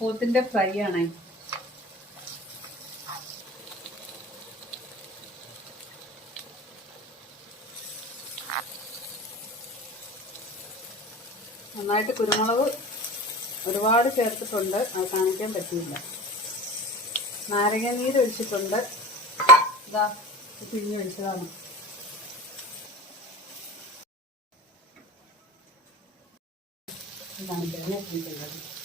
പോത്തിന്റെ ഫ്രൈ ആണേ. നന്നായിട്ട് കുരുമുളക് ഒരുപാട് ചേർത്തിട്ടുണ്ട്. അത് കാണിക്കാൻ പറ്റിയില്ല. നാരങ്ങ നീര് ഒഴിച്ചിട്ടുണ്ട്. ഇതാ പിഴിഞ്ഞൊഴിച്ചതാണ് 你把你的那瓶给我